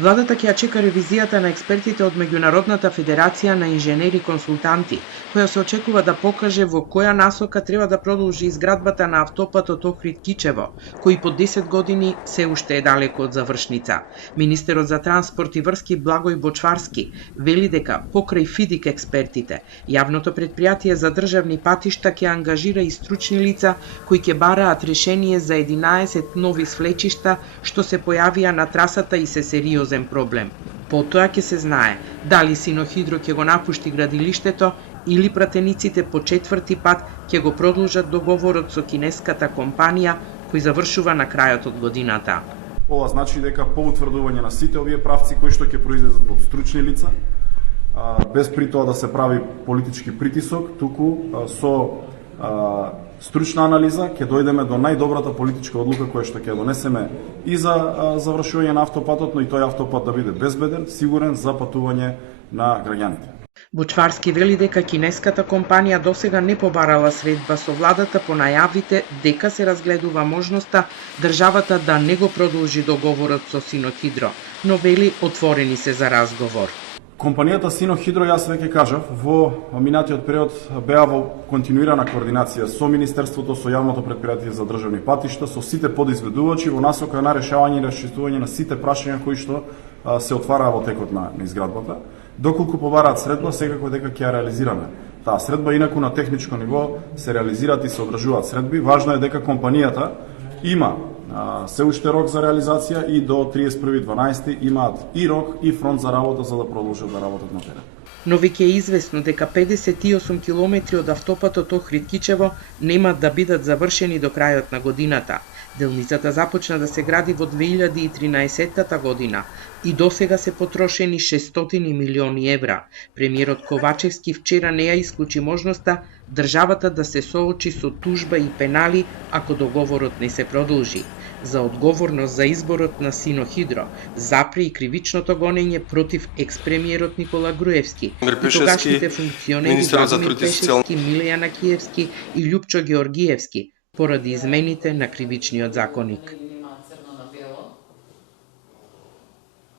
Владата ќе ја чека ревизијата на експертите од Меѓународната федерација на инженери консултанти, која се очекува да покаже во која насока треба да продолжи изградбата на автопатот Охрид-Кичево, кој по 10 години се уште е далеко од завршница. Министерот за транспорт и врски Благој Бочварски вели дека покрај ФИДИК експертите, јавното претпријатие за државни патишта ќе ангажира и стручни лица кои ќе бараат решение за 11 нови свлечишта што се појавија на трасата и се сериозен проблем. Потоа ќе се знае дали Синохидро ќе го напушти градилиштето или пратениците по четврти пат ќе го продолжат договорот со кинеската компанија кој завршува на крајот од годината. Ова значи дека по утврдување на сите овие правци кои што ќе произлезат од стручни лица, без при тоа да се прави политички притисок, туку со стручна анализа ќе дојдеме до најдобрата политичка одлука која што ќе донесеме и за завршување на автопатот, но и тој автопат да биде безбеден, сигурен за патување на граѓаните. Бочварски вели дека кинеската компанија досега не побарала средба со владата по најавите дека се разгледува можноста државата да не го продолжи договорот со Синохидро, но вели отворени се за разговор. Компанијата Синохидро, јас веќе кажав, во минатиот период беа во континуирана координација со Министерството, со јавното претпријатие за државни патишта, со сите подизведувачи во насока на решавање и расчистување на сите прашања кои што се отвараа во текот на изградбата. Доколку побараат средба, секако дека ќе ја реализираме. Таа средба, инаку на техничко ниво се реализираат и се одржуваат средби. Важно е дека компанијата има се уште рок за реализација и до 31.12 имаат и рок и фронт за работа за да продолжат да работат на терен. Но веќе е известно дека 58 километри од автопатот Охрид-Кичево нема да бидат завршени до крајот на годината. Делницата започна да се гради во 2013 година и досега се потрошени 600 милиони евра. Премиерот Ковачевски вчера не ја исклучи можноста државата да се соочи со тужба и пенали ако договорот не се продолжи. За одговорност за изборот на Синохидро запре и кривичното гонење против екс-премиерот Никола Груевски и тогашните функционери Владимир Пешевски, Милијана Киевски и Љупчо Георгиевски поради измените на кривичниот законник.